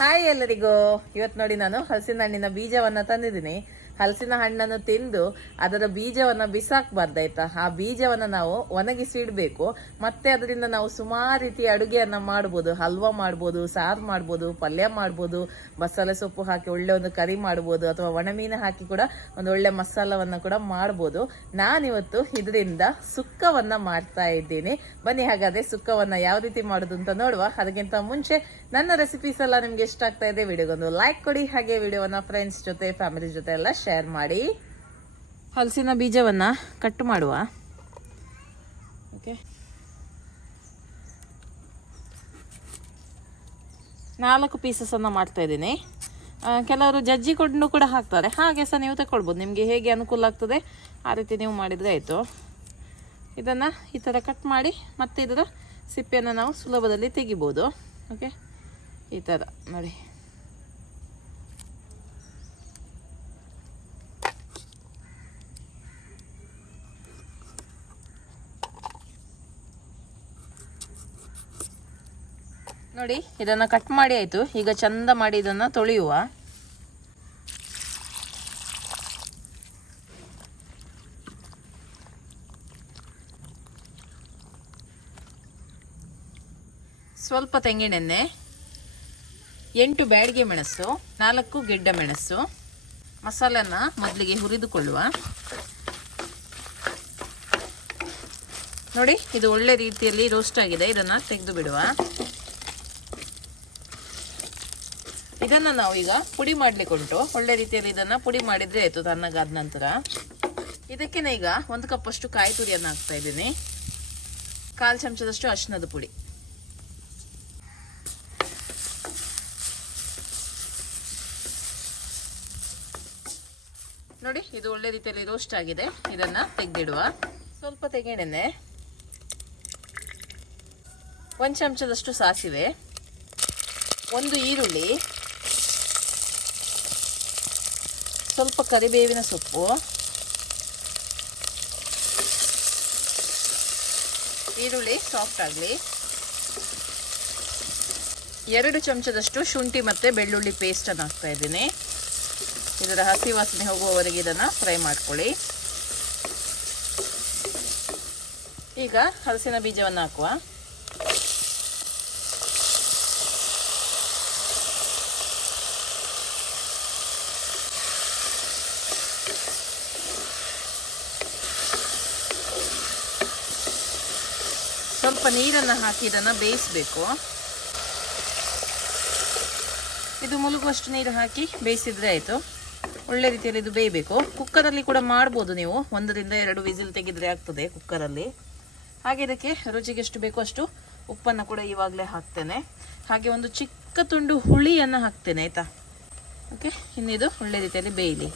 Hi ಎಲ್ಲರಿಗೂ. ಇವತ್ತು ನೋಡಿ ನಾನು ಹಲಸಿನ ಹಣ್ಣಿನ ಬೀಜವನ್ನ ತಂದಿದ್ದೀನಿ. ಹಲಸಿನ ಹಣ್ಣನ್ನು ತಿಂದು ಅದರ ಬೀಜವನ್ನ ಬಿಸಾಕ್ಬಾರ್ದಾಯ್ತಾ. ಆ ಬೀಜವನ್ನ ನಾವು ಒಣಗಿಸಿ ಇಡಬೇಕು. ಮತ್ತೆ ಅದರಿಂದ ನಾವು ಸುಮಾರು ರೀತಿಯ ಅಡುಗೆಯನ್ನ ಮಾಡ್ಬೋದು. ಹಲ್ವಾ ಮಾಡ್ಬೋದು, ಸಾರು ಮಾಡ್ಬೋದು, ಪಲ್ಯ ಮಾಡ್ಬೋದು, ಮಸಾಲೆ ಸೊಪ್ಪು ಹಾಕಿ ಒಳ್ಳೆ ಒಂದು ಕರಿ ಮಾಡ್ಬೋದು, ಅಥವಾ ಒಣಮೀನು ಹಾಕಿ ಕೂಡ ಒಂದು ಒಳ್ಳೆ ಮಸಾಲವನ್ನ ಕೂಡ ಮಾಡ್ಬೋದು. ನಾನಿವತ್ತು ಇದರಿಂದ ಸುಕ್ಕವನ್ನ ಮಾಡ್ತಾ ಇದ್ದೀನಿ. ಬನ್ನಿ ಹಾಗಾದ್ರೆ ಸುಕ್ಕವನ್ನ ಯಾವ ರೀತಿ ಮಾಡೋದು ಅಂತ ನೋಡುವ. ಅದಕ್ಕಿಂತ ಮುಂಚೆ ನನ್ನ ರೆಸಿಪೀಸ್ ಎಲ್ಲ ನಿಮ್ಗೆ ಇಷ್ಟ ಆಗ್ತಾ ಇದೆ, ವಿಡಿಯೋಗೊಂದು ಲೈಕ್ ಕೊಡಿ. ಹಾಗೆ ವಿಡಿಯೋವನ್ನ ಫ್ರೆಂಡ್ಸ್ ಜೊತೆ, ಫ್ಯಾಮಿಲಿ ಜೊತೆ ಎಲ್ಲ ಶೇರ್ ಮಾಡಿ. ಹಲಸಿನ ಬೀಜವನ್ನ ಕಟ್ ಮಾಡುವ. ಓಕೆ, 4 ಪೀಸಸ್ ಅನ್ನ ಮಾಡ್ತಾ ಇದ್ದೀನಿ. ಕೆಲವರು ಜಜ್ಜಿ ಕೊಂಡು ಕೂಡ ಹಾಕ್ತಾರೆ, ಹಾಗೆ ಸಹ ನೀವು ತಗೊಳ್ಬೋದು. ನಿಮಗೆ ಹೇಗೆ ಅನುಕೂಲ ಆಗ್ತದೆ ಆ ರೀತಿ ನೀವು ಮಾಡಿದರೆ ಆಯಿತು. ಇದನ್ನು ಈ ಥರ ಕಟ್ ಮಾಡಿ ಮತ್ತೆ ಇದರ ಸಿಪ್ಪೆಯನ್ನು ನಾವು ಸುಲಭದಲ್ಲಿ ತೆಗಿಬೋದು. ಓಕೆ, ಈ ಥರ ನೋಡಿ. ನೋಡಿ, ಇದನ್ನು ಕಟ್ ಮಾಡಿ ಆಯಿತು. ಈಗ ಚಂದ ಮಾಡಿ ಇದನ್ನು ತೊಳೆಯುವ. ಸ್ವಲ್ಪ ತೆಂಗಿನೆಣ್ಣೆ, 8 ಬ್ಯಾಡಗೆ ಮೆಣಸು, 4 ಗೆಡ್ಡ ಮೆಣಸು. ಮಸಾಲೆನ ಮೊದಲಿಗೆ ಹುರಿದುಕೊಳ್ಳುವ. ನೋಡಿ, ಇದು ಒಳ್ಳೆ ರೀತಿಯಲ್ಲಿ ರೋಸ್ಟ್ ಆಗಿದೆ. ಇದನ್ನು ತೆಗೆದು ಬಿಡುವ. ಇದನ್ನು ನಾವು ಈಗ ಪುಡಿ ಮಾಡ್ಲಿಕ್ಕೆ ಉಂಟು. ಒಳ್ಳೆ ರೀತಿಯಲ್ಲಿ ಇದನ್ನು ಪುಡಿ ಮಾಡಿದ್ರೆ ಆಯಿತು ತಣ್ಣಗಾದ ನಂತರ. ಇದಕ್ಕೆ ಈಗ 1 ಕಪ್ ಅಷ್ಟು ಕಾಯಿ ತುರಿಯನ್ನು ಹಾಕ್ತಾ ಇದ್ದೀನಿ. 1/4 ಚಮಚದಷ್ಟು ಅರಿಶಿಣದ ಪುಡಿ. ನೋಡಿ, ಇದು ಒಳ್ಳೆ ರೀತಿಯಲ್ಲಿ ರೋಸ್ಟ್ ಆಗಿದೆ. ಇದನ್ನ ತೆಗೆದಿಡುವ. ಸ್ವಲ್ಪ ತೆಂಗಿನೆಣ್ಣೆ, 1 ಚಮಚದಷ್ಟು ಸಾಸಿವೆ, 1 ಈರುಳ್ಳಿ, ಸ್ವಲ್ಪ ಕರಿಬೇವಿನ ಸೊಪ್ಪು, ಈರುಳ್ಳಿ ಸಾಫ್ಟ್ ಆಗಲಿ, 2 ಚಮಚದಷ್ಟು ಶುಂಠಿ ಮತ್ತು ಬೆಳ್ಳುಳ್ಳಿ ಪೇಸ್ಟನ್ನು ಹಾಕ್ತಾ ಇದ್ದೀನಿ. ಇದರ ಹಸಿ ವಾಸನೆ ಹೋಗುವವರೆಗೆ ಇದನ್ನು ಫ್ರೈ ಮಾಡ್ಕೊಳ್ಳಿ. ಈಗ ಹಲಸಿನ ಬೀಜವನ್ನು ಹಾಕುವ. ಸ್ವಲ್ಪ ನೀರನ್ನು ಹಾಕಿ ಇದನ್ನು ಬೇಯಿಸಬೇಕು. ಇದು ಮುಳುಗುವಷ್ಟು ನೀರು ಹಾಕಿ ಬೇಯಿಸಿದ್ರೆ ಆಯಿತು. ಒಳ್ಳೆ ರೀತಿಯಲ್ಲಿ ಇದು ಬೇಯಬೇಕು. ಕುಕ್ಕರಲ್ಲಿ ಕೂಡ ಮಾಡ್ಬೋದು ನೀವು. 1 ರಿಂದ 2 ವಿಸಿಲ್ ತೆಗೆದ್ರೆ ಆಗ್ತದೆ ಕುಕ್ಕರಲ್ಲಿ. ಹಾಗೆ ಇದಕ್ಕೆ ರುಚಿಗೆ ಎಷ್ಟು ಬೇಕೋ ಅಷ್ಟು ಉಪ್ಪನ್ನು ಕೂಡ ಇವಾಗಲೇ ಹಾಕ್ತೇನೆ. ಹಾಗೆ ಒಂದು ಚಿಕ್ಕ ತುಂಡು ಹುಳಿಯನ್ನು ಹಾಕ್ತೇನೆ, ಆಯಿತಾ. ಓಕೆ, ಇನ್ನಿದು ಒಳ್ಳೆ ರೀತಿಯಲ್ಲಿ ಬೇಯಲಿ.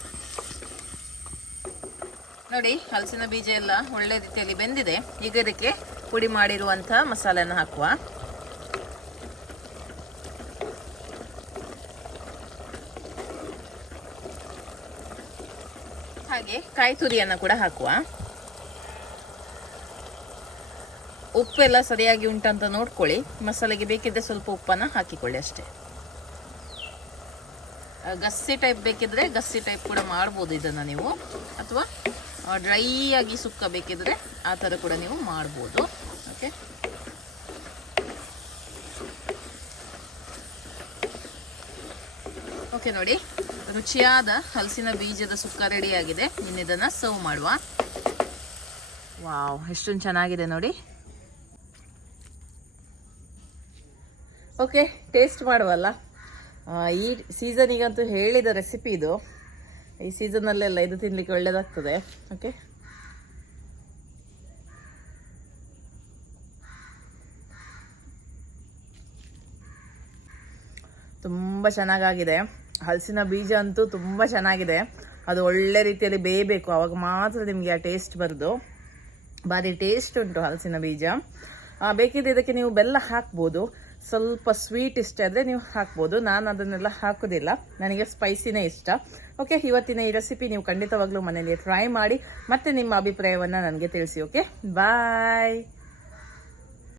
ನೋಡಿ, ಹಲಸಿನ ಬೀಜ ಎಲ್ಲ ಒಳ್ಳೆ ರೀತಿಯಲ್ಲಿ ಬೆಂದಿದೆ. ಈಗ ಇದಕ್ಕೆ ಪುಡಿ ಮಾಡಿರುವಂಥ ಮಸಾಲೆಯನ್ನು ಹಾಕುವ. ಹಾಗೆ ಕಾಯಿ ತುರಿಯನ್ನು ಕೂಡ ಹಾಕುವ. ಉಪ್ಪೆಲ್ಲ ಸರಿಯಾಗಿ ಉಂಟಂತ ನೋಡ್ಕೊಳ್ಳಿ. ಮಸಾಲೆಗೆ ಬೇಕಿದ್ರೆ ಸ್ವಲ್ಪ ಉಪ್ಪನ್ನು ಹಾಕಿಕೊಳ್ಳಿ ಅಷ್ಟೇ. ಗಸ್ಸಿ ಟೈಪ್ ಬೇಕಿದ್ರೆ ಗಸ್ಸಿ ಟೈಪ್ ಕೂಡ ಮಾಡ್ಬೋದು ಇದನ್ನು ನೀವು, ಅಥವಾ ಡ್ರೈ ಆಗಿ ಸುಕ್ಕ ಬೇಕಿದ್ರೆ ಆ ಥರ ಕೂಡ ನೀವು ಮಾಡ್ಬೋದು. ಓಕೆ, ಓಕೆ ನೋಡಿ, ರುಚಿಯಾದ ಹಲಸಿನ ಬೀಜದ ಸುಕ್ಕ ರೆಡಿಯಾಗಿದೆ. ಇನ್ನು ಇದನ್ನು ಸರ್ವ್ ಮಾಡುವ. ವಾವ್, ಎಷ್ಟೊಂದು ಚೆನ್ನಾಗಿದೆ ನೋಡಿ. ಓಕೆ, ಟೇಸ್ಟ್ ಮಾಡುವಲ್ಲ. ಈ ಸೀಸನಿಗಂತೂ ಹೇಳಿದ ರೆಸಿಪಿ ಇದು. ಈ ಸೀಸನಲ್ಲೆಲ್ಲ ಇದು ತಿನ್ನಲಿಕ್ಕೆ ಒಳ್ಳೆಯದಾಗ್ತದೆ. ಓಕೆ, ತುಂಬ ಚೆನ್ನಾಗಾಗಿದೆ. ಹಲಸಿನ ಬೀಜ ಅಂತೂ ತುಂಬ ಚೆನ್ನಾಗಿದೆ. ಅದು ಒಳ್ಳೆ ರೀತಿಯಲ್ಲಿ ಬೇಯಬೇಕು, ಆವಾಗ ಮಾತ್ರ ನಿಮಗೆ ಆ ಟೇಸ್ಟ್ ಬರೋದು. ಭಾರಿ ಟೇಸ್ಟ್ ಉಂಟು ಹಲಸಿನ ಬೀಜ. ಬೇಕಿದ್ರೆ ಇದಕ್ಕೆ ನೀವು ಬೆಲ್ಲ ಹಾಕ್ಬೋದು. ಸ್ವಲ್ಪ ಸ್ವೀಟ್ ಇಷ್ಟ ಆದರೆ ನೀವು ಹಾಕ್ಬೋದು. ನಾನು ಅದನ್ನೆಲ್ಲ ಹಾಕೋದಿಲ್ಲ, ನನಗೆ ಸ್ಪೈಸಿನೇ ಇಷ್ಟ. ಓಕೆ, ಇವತ್ತಿನ ಈ ರೆಸಿಪಿ ನೀವು ಖಂಡಿತವಾಗ್ಲೂ ಮನೆಯಲ್ಲಿ ಟ್ರೈ ಮಾಡಿ ಮತ್ತೆ ನಿಮ್ಮ ಅಭಿಪ್ರಾಯವನ್ನು ನನಗೆ ತಿಳಿಸಿ. ಓಕೆ, ಬಾಯ್.